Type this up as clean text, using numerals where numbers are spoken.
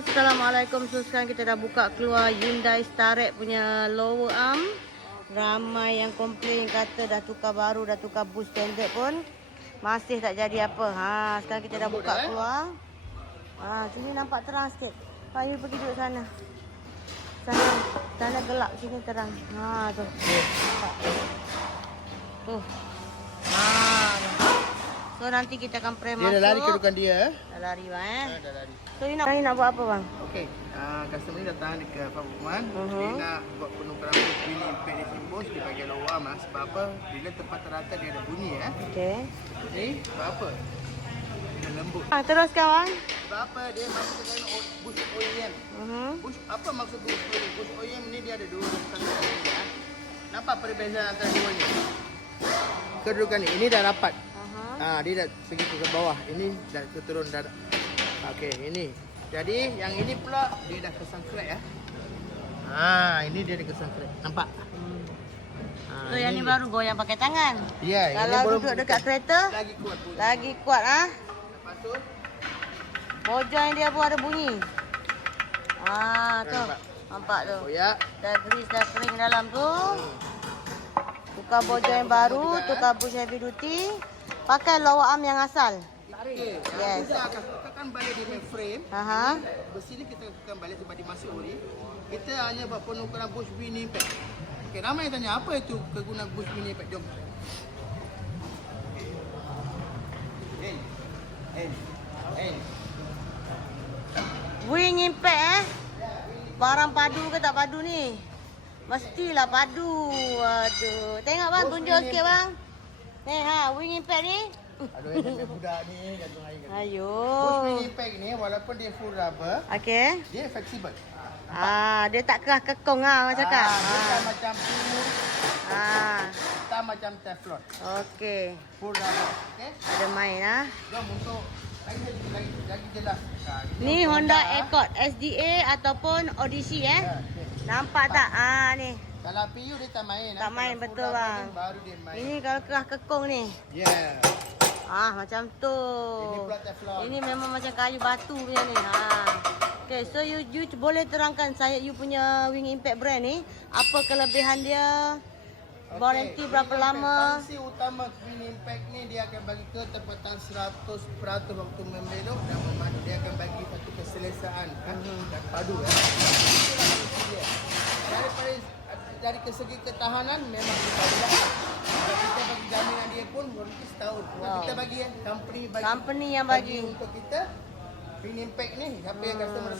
Assalamualaikum. So sekarang kita dah buka keluar Hyundai Starex punya lower arm. Ramai yang komplain kata dah tukar baru, dah tukar boost standard pun masih tak jadi apa. Sekarang kita dah buka keluar. Sini nampak terang sikit. Pak Yul pergi duduk sana. Sana gelap, sini terang. Tu. Tuh. So nanti kita akan prem masuk. Dia dah lari kedudukan dia. Dah lari bang. Dah lari. So ini nak buat apa bang? Okey, customer ni datang dekat Pak Bukman. Dia nak buat penukaran bunyi pad di timbus di bahagian luar sebab apa? Bila tempat terata dia ada bunyi Okey. Ni sebab apa? Dia lembut. Teruskan bang. Sebab apa? Dia masuk dengan bush OEM. Bush apa maksud bush OEM? Bush OEM ni dia ada dua kedudukan. Nampak perbezaan antara dua ni? Kedudukan ni dah rapat. Dia dah pergi ke bawah. Ini dah turun dah. Okey, ini. Jadi yang ini pula dia dah kesan crack ini dia dah kesan crack. Nampak? So yang ni baru goyang pakai tangan. Ya, kalau duduk dekat kereta lagi kuat bunyi. Lagi kuat Lepas tu bojong dia pun ada bunyi. Tu. Nampak tu. Koyak. Dah grease dah kering dalam tu. Tukar bojong yang baru, tukar bush heavy duty. Pakai lower arm yang asal. Okey. Yes. Kita akan tukarkan balik di main frame. Besi ni kita tukar balik sebab dia masuk ori. Kita hanya buat penukaran bush mini pad. Okey, ramai yang tanya apa itu kegunaan bush mini pad. Jom. Wing impact Barang padu ke tak padu ni? Mestilah padu. Aduh. Tengok bang, tunjuk sikit bang. Ni wing impact ni. Aduh, ini budak ni gantung air. Ayo. Bush mini pad ni walaupun dia full rubber, Okey. dia fleksibel. Dia tak kerah kekong orang cakap. Dia macam pinu. Kita macam teflon. Okey. Full rubber. Okey. Ada main Jom untuk lagi jelas. Ni Honda Accord SDA ataupun Odyssey Okay. Nampak tak? Ni. Kalau PU dia tak main. Tak main, betul bang. Baru dia main. Ini kalau kerah kekong ni. Yeah. Macam tu. Ini pula teflon. Ini memang macam kayu batu punya ni. Okay, so you boleh terangkan saya you punya wing impact brand ni, apa kelebihan dia? Warranty berapa lama? Fungsi utama wing impact ni dia akan bagi ketepatan 100% waktu membelok dan memandu. Dia akan bagi satu keselesaan dan padu dari segi ketahanan memang kita lihat. Kita bagi jaminan dia pun warranty setahun. Kita bagi company yang bagi untuk kita wing impact ni siapa yang customer